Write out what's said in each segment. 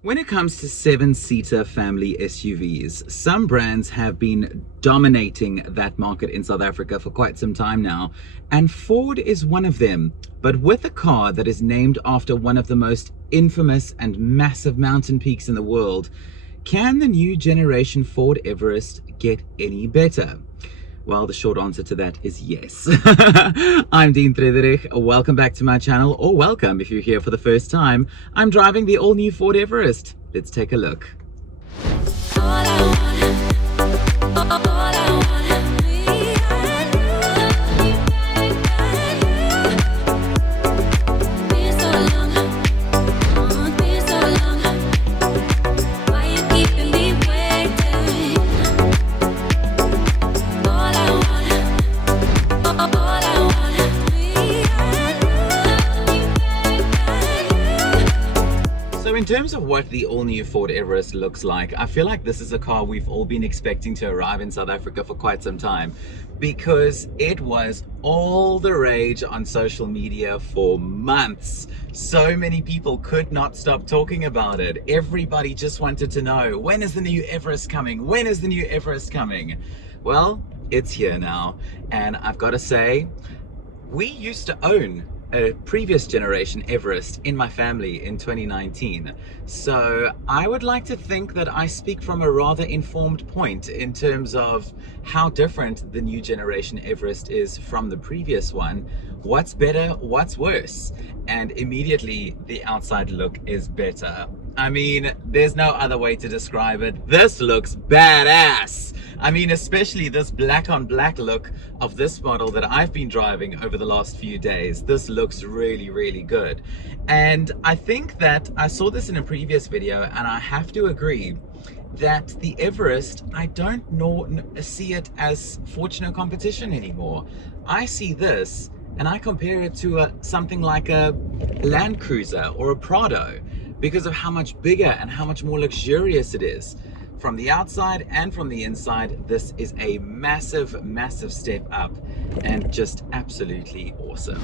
When it comes to seven-seater family SUVs, some brands have been dominating that market in South Africa for quite some time now, and Ford is one of them, but with a car that is named after one of the most infamous and massive mountain peaks in the world. Can the new generation Ford Everest get any better? Well, the short answer to that is yes. I'm Dean Friederich. Welcome back to my channel, or welcome if you're here for the first time. I'm driving the all-new Ford Everest. Let's take a look. In terms of what the all-new Ford Everest looks like, I feel like this is a car we've all been expecting to arrive in South Africa for quite some time, because it was all the rage on social media for months. So many people could not stop talking about it. Everybody just wanted to know, when is the new Everest coming? When is the new Everest coming? Well, it's here now, and I've got to say, we used to own a previous generation Everest in my family in 2019. So I would like to think that I speak from a rather informed point in terms of how different the new generation Everest is from the previous one. What's better, what's worse? And immediately the outside look is better. I mean, there's no other way to describe it. This looks badass. I mean, especially this black on black look of this model that I've been driving over the last few days. This looks really, really good. And I think that I saw this in a previous video, and I have to agree that the Everest, I don't see it as fortunate competition anymore. I see this and I compare it to something like a Land Cruiser or a Prado, because of how much bigger and how much more luxurious it is. From the outside and from the inside, this is a massive, massive step up, and just absolutely awesome.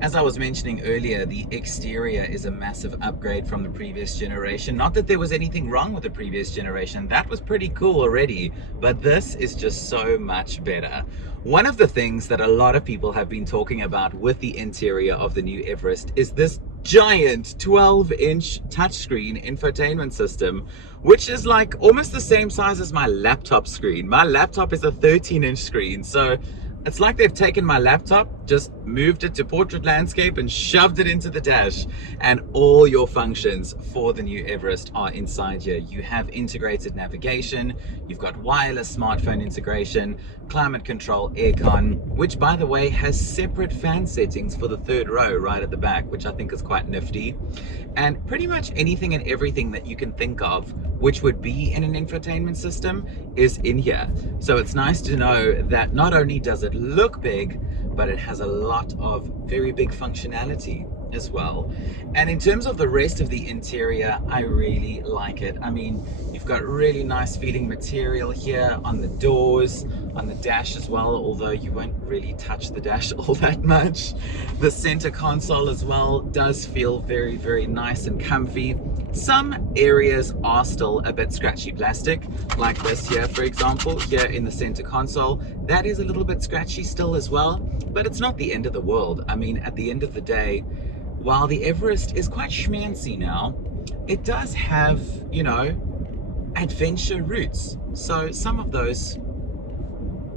As I was mentioning earlier, the exterior is a massive upgrade from the previous generation. Not that there was anything wrong with the previous generation, that was pretty cool already, but this is just so much better. One of the things that a lot of people have been talking about with the interior of the new Everest is this giant 12-inch touchscreen infotainment system, which is like almost the same size as my laptop screen. My laptop is a 13-inch screen, so it's like they've taken my laptop, just moved it to portrait landscape and shoved it into the dash, and all your functions for the new Everest are inside here. You have integrated navigation, you've got wireless smartphone integration, climate control, aircon, which by the way has separate fan settings for the third row right at the back, which I think is quite nifty. And pretty much anything and everything that you can think of which would be in an infotainment system is in here. So it's nice to know that not only does it look big, but it has a lot of very big functionality as well. And in terms of the rest of the interior, I really like it. I mean, you've got really nice feeling material here on the doors, on the dash as well, although you won't really touch the dash all that much. The center console as well does feel very, very nice and comfy. Some areas are still a bit scratchy plastic, like this here, for example, here in the center console. That is a little bit scratchy still as well, but it's not the end of the world. I mean, at the end of the day, while the Everest is quite schmancy now, it does have, you know, adventure roots. So some of those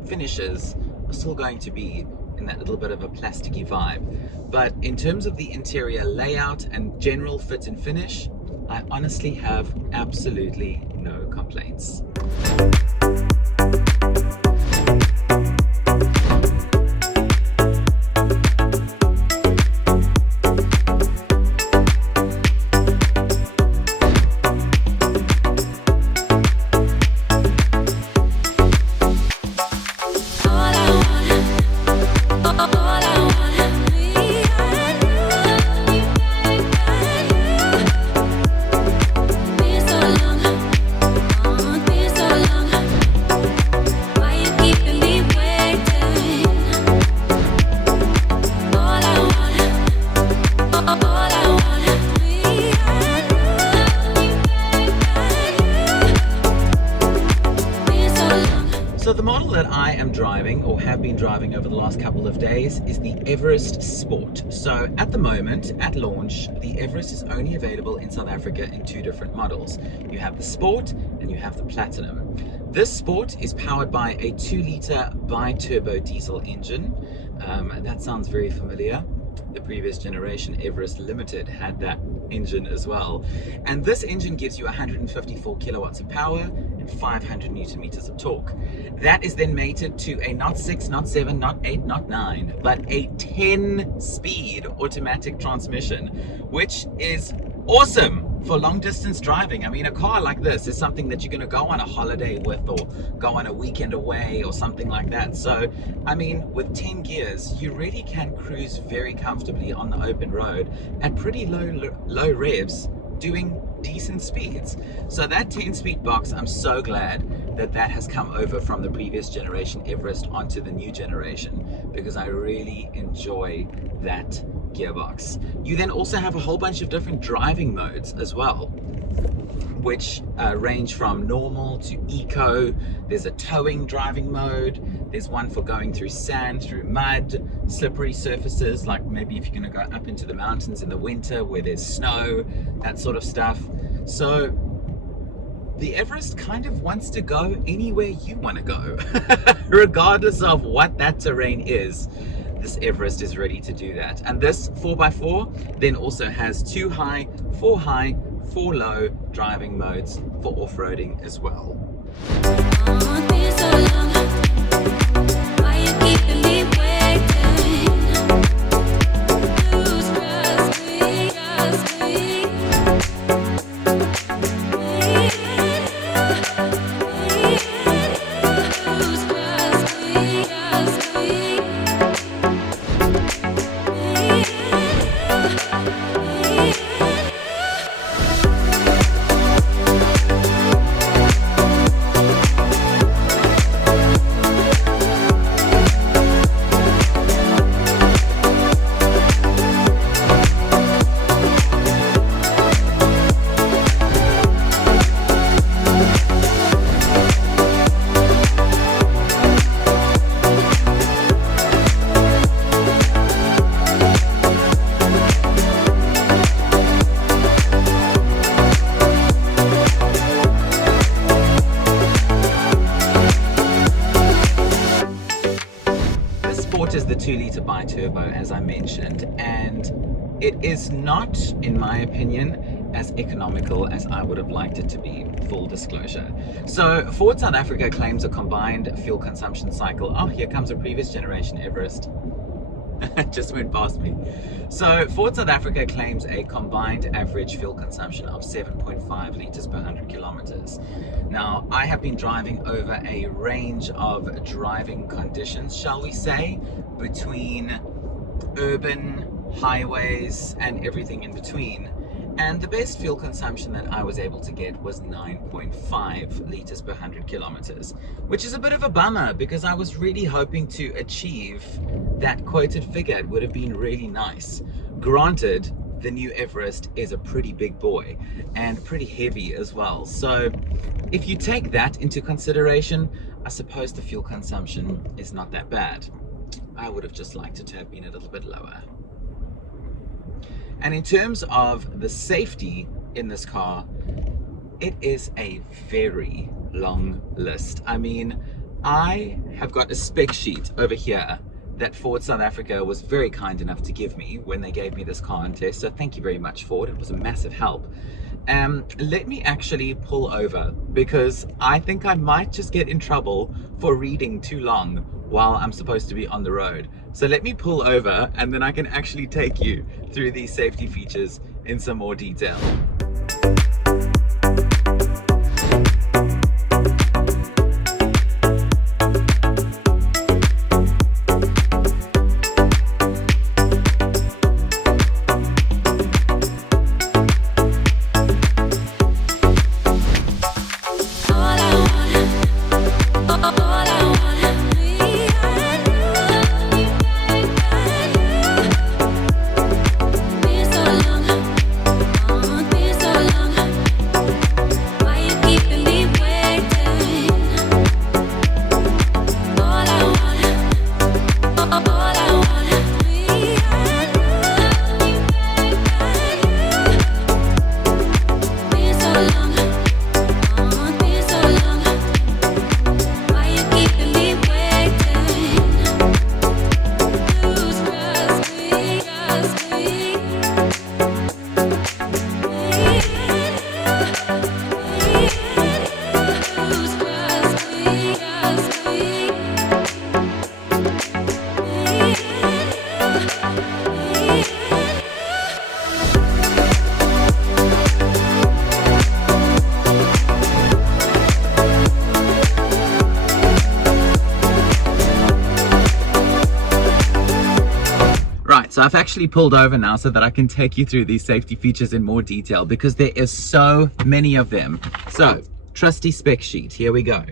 finishes are still going to be in that little bit of a plasticky vibe. But in terms of the interior layout and general fit and finish, I honestly have absolutely no complaints. So the model that I am driving, or have been driving over the last couple of days, is the Everest Sport. So at the moment, at launch, the Everest is only available in South Africa in two different models. You have the Sport and you have the Platinum. This Sport is powered by a 2-litre bi-turbo diesel engine. That sounds very familiar. The previous generation Everest Limited had that engine as well. And this engine gives you 154 kilowatts of power and 500 newton meters of torque. That is then mated to a not 6, not 7, not 8, not 9, but a 10-speed automatic transmission, which is awesome for long distance driving. I mean, a car like this is something that you're going to go on a holiday with, or go on a weekend away or something like that. So I mean, with 10 gears you really can cruise very comfortably on the open road at pretty low revs, doing decent speeds. So that 10-speed box, I'm so glad that that has come over from the previous generation Everest onto the new generation, because I really enjoy that gearbox. You then also have a whole bunch of different driving modes as well, which range from normal to eco. There's a towing driving mode. There's one for going through sand, through mud, slippery surfaces, like maybe if you're going to go up into the mountains in the winter where there's snow, that sort of stuff. So the Everest kind of wants to go anywhere you want to go, regardless of what that terrain is. This Everest is ready to do that. And this 4x4 then also has 2 high, 4 low driving modes for off-roading as well. Is the 2-litre bi-turbo, as I mentioned, and it is not, in my opinion, as economical as I would have liked it to be, full disclosure. So Ford South Africa claims a combined fuel consumption cycle. Oh, here comes a previous generation Everest. Just went past me. So Ford South Africa claims a combined average fuel consumption of 7.5 litres per 100 kilometers. Now, I have been driving over a range of driving conditions, shall we say, between urban, highways, and everything in between. And the best fuel consumption that I was able to get was 9.5 litres per 100 kilometers, which is a bit of a bummer because I was really hoping to achieve that quoted figure. It would have been really nice. Granted, the new Everest is a pretty big boy and pretty heavy as well. So if you take that into consideration, I suppose the fuel consumption is not that bad. I would have just liked it to have been a little bit lower. And in terms of the safety in this car, it is a very long list. I mean, I have got a spec sheet over here that Ford South Africa was very kind enough to give me when they gave me this car on test. So thank you very much, Ford. It was a massive help. Let me actually pull over because I think I might just get in trouble for reading too long while I'm supposed to be on the road. So let me pull over and then I can actually take you through these safety features in some more detail. So I've actually pulled over now so that I can take you through these safety features in more detail because there is so many of them. So, trusty spec sheet, here we go.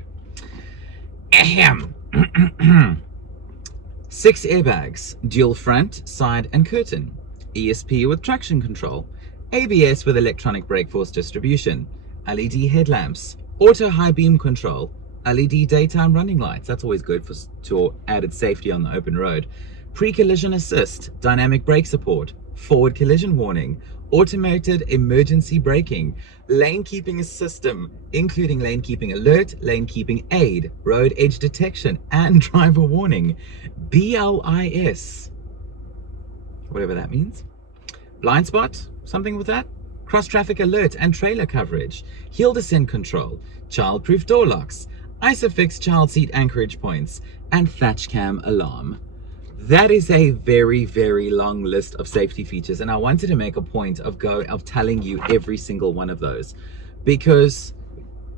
Ahem. 6 airbags, dual front, side and curtain, ESP with traction control, ABS with electronic brake force distribution, LED headlamps, auto high beam control, LED daytime running lights, that's always good for added safety on the open road, pre-collision assist, dynamic brake support, forward collision warning, automated emergency braking, lane keeping system, including lane keeping alert, lane keeping aid, road edge detection, and driver warning, BLIS, whatever that means, blind spot, something with that, cross traffic alert and trailer coverage, hill descent control, child-proof door locks, ISOFIX child seat anchorage points, and thatch cam alarm. That is a very, very long list of safety features, and I wanted to make a point of telling you every single one of those, because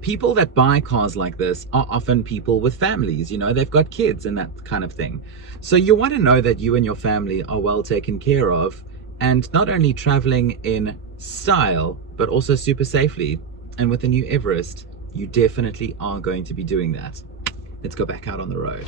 people that buy cars like this are often people with families, you know, they've got kids and that kind of thing. So you want to know that you and your family are well taken care of, and not only traveling in style, but also super safely. And with the new Everest, you definitely are going to be doing that. Let's go back out on the road.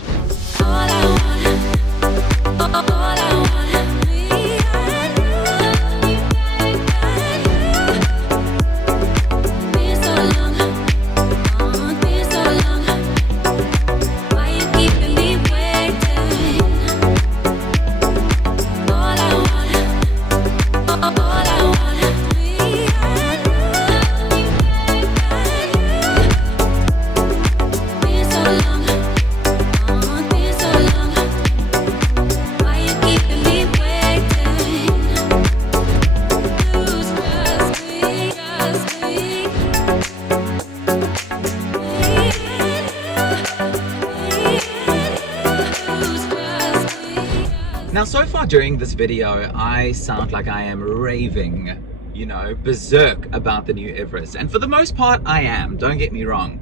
Now, so far during this video, I sound like I am raving, you know, berserk about the new Everest. And for the most part, I am, don't get me wrong.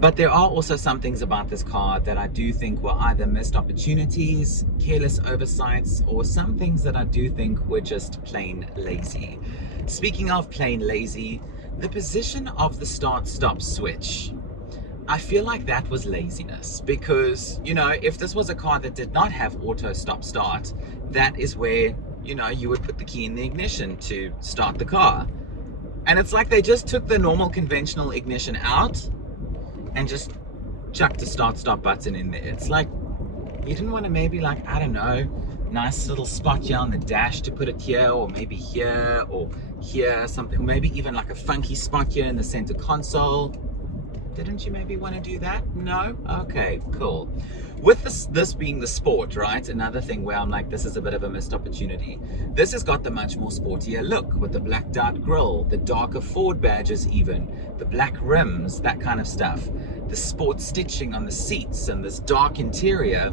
But there are also some things about this car that I do think were either missed opportunities, careless oversights, or some things that I do think were just plain lazy. Speaking of plain lazy, the position of the start-stop switch, I feel like that was laziness, because, you know, if this was a car that did not have auto stop start, that is where, you know, you would put the key in the ignition to start the car. And it's like they just took the normal conventional ignition out and just chucked the start stop button in there. It's like, you didn't want to maybe, like, I don't know, nice little spot here on the dash to put it here, or maybe here, or here, something, maybe even like a funky spot here in the center console. Didn't you maybe want to do that? No? Okay, cool. with this being the Sport, right? Another thing where I'm like, this is a bit of a missed opportunity. This has got the much more sportier look with the blacked out grille, the darker Ford badges even, the black rims, that kind of stuff. The Sport stitching on the seats and this dark interior.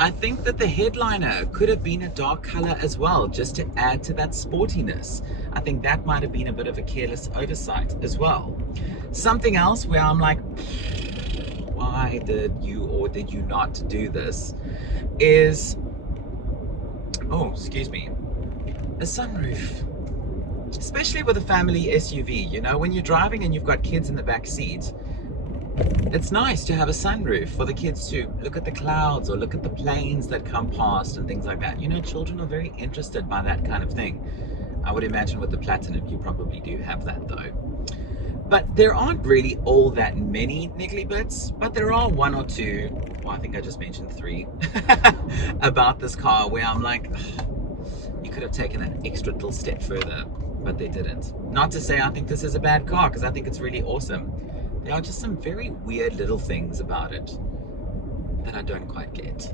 I think that the headliner could have been a dark color as well, just to add to that sportiness. I think that might have been a bit of a careless oversight as well. Something else where I'm like, why did you or did you not do this, is, oh, excuse me, a sunroof. Especially with a family SUV, you know, when you're driving and you've got kids in the back seat, it's nice to have a sunroof for the kids to look at the clouds or look at the planes that come past and things like that. You know, children are very interested by that kind of thing. I would imagine with the Platinum you probably do have that though. But there aren't really all that many niggly bits, but there are one or two, well, I think I just mentioned three, about this car where I'm like, oh, you could have taken an extra little step further, but they didn't. Not to say I think this is a bad car, because I think it's really awesome. There are just some very weird little things about it that I don't quite get.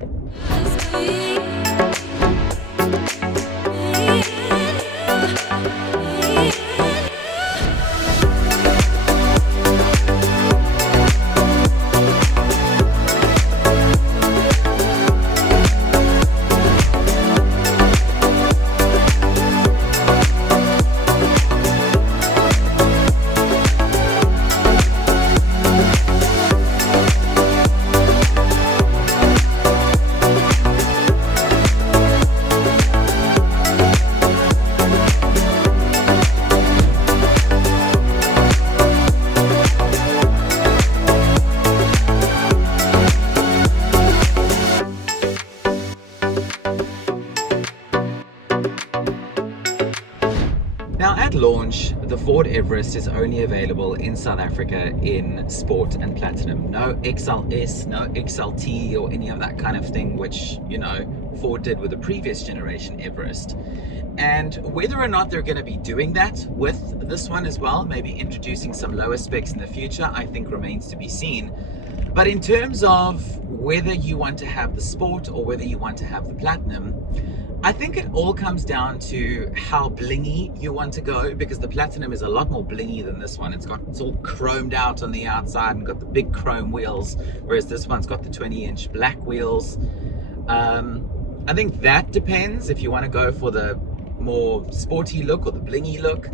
Now at launch, the Ford Everest is only available in South Africa in Sport and Platinum. No XLS, no XLT or any of that kind of thing, which, you know, Ford did with the previous generation Everest. And whether or not they're going to be doing that with this one as well, maybe introducing some lower specs in the future, I think remains to be seen. But in terms of whether you want to have the Sport or whether you want to have the Platinum, I think it all comes down to how blingy you want to go, because the Platinum is a lot more blingy than this one. It's all chromed out on the outside and got the big chrome wheels, whereas this one's got the 20-inch black wheels. I think that depends if you want to go for the more sporty look or the blingy look.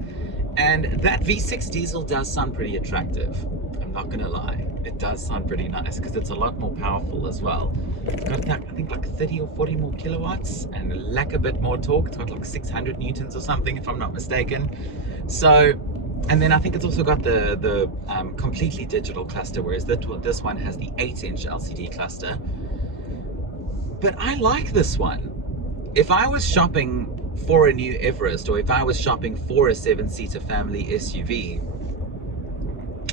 And that V6 diesel does sound pretty attractive. I'm not gonna lie, it does sound pretty nice because it's a lot more powerful as well. It's got, I think, like 30 or 40 more kilowatts and a bit more torque. It's got like 600 newtons or something, if I'm not mistaken. So, and then I think it's also got the completely digital cluster, whereas this one has the 8-inch LCD cluster. But I like this one. If I was shopping for a new Everest, or if I was shopping for a 7-seater family SUV,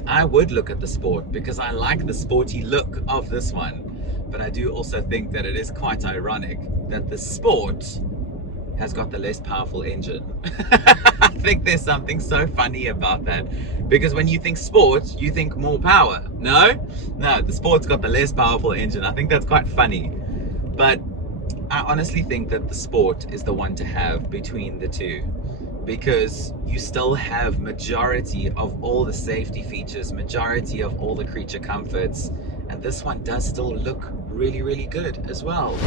I would look at the Sport because I like the sporty look of this one. But I do also think that it is quite ironic that the Sport has got the less powerful engine. I think there's something so funny about that, because when you think Sport, you think more power. No, the Sport's got the less powerful engine. I think that's quite funny. But I honestly think that the Sport is the one to have between the two, because you still have majority of all the safety features, majority of all the creature comforts, and this one does still look really, really good as well.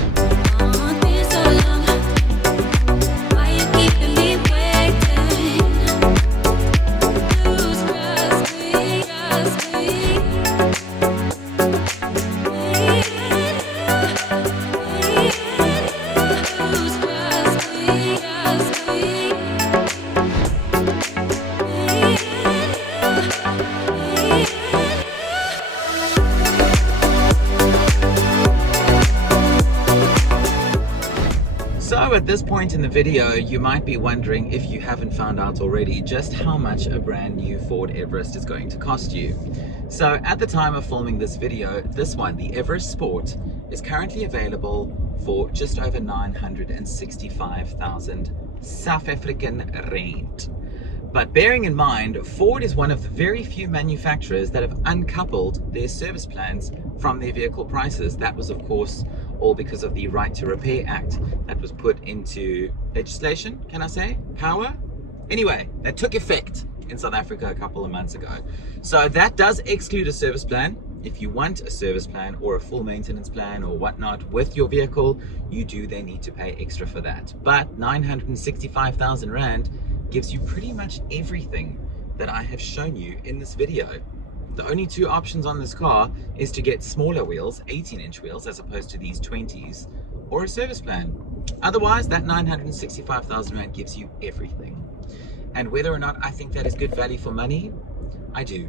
So at this point in the video, you might be wondering, if you haven't found out already, just how much a brand new Ford Everest is going to cost you. So at the time of filming this video, this one, the Everest Sport, is currently available for just over 965,000 South African rand. But bearing in mind, Ford is one of the very few manufacturers that have uncoupled their service plans from their vehicle prices. That was, of course, all because of the Right to Repair Act that was put into legislation, can I say? Power? Anyway, that took effect in South Africa a couple of months ago. So that does exclude a service plan. If you want a service plan or a full maintenance plan or whatnot with your vehicle, you do then need to pay extra for that. But 965,000 Rand gives you pretty much everything that I have shown you in this video. The only two options on this car is to get smaller wheels, 18-inch wheels, as opposed to these 20s, or a service plan. Otherwise, that 965,000 Rand gives you everything. And whether or not I think that is good value for money, I do.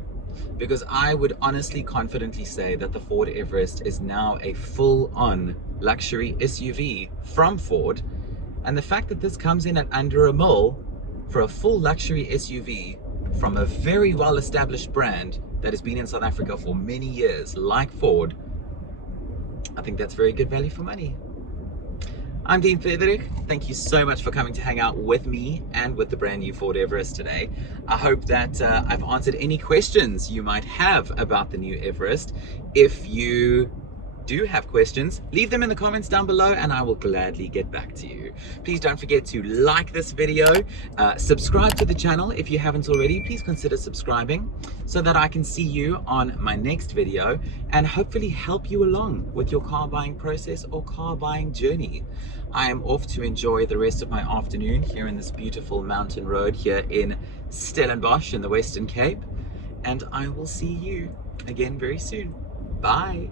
Because I would honestly, confidently say that the Ford Everest is now a full-on luxury SUV from Ford. And the fact that this comes in at under $1 million for a full luxury SUV from a very well-established brand that has been in South Africa for many years, like Ford, I think that's very good value for money. I'm Dean Friederich. Thank you so much for coming to hang out with me and with the brand new Ford Everest today. I hope that I've answered any questions you might have about the new Everest. If you do have questions, leave them in the comments down below and I will gladly get back to you. Please don't forget to like this video, subscribe to the channel if you haven't already. Please consider subscribing so that I can see you on my next video and hopefully help you along with your car buying process or car buying journey. I am off to enjoy the rest of my afternoon here in this beautiful mountain road here in Stellenbosch in the Western Cape, and I will see you again very soon. Bye.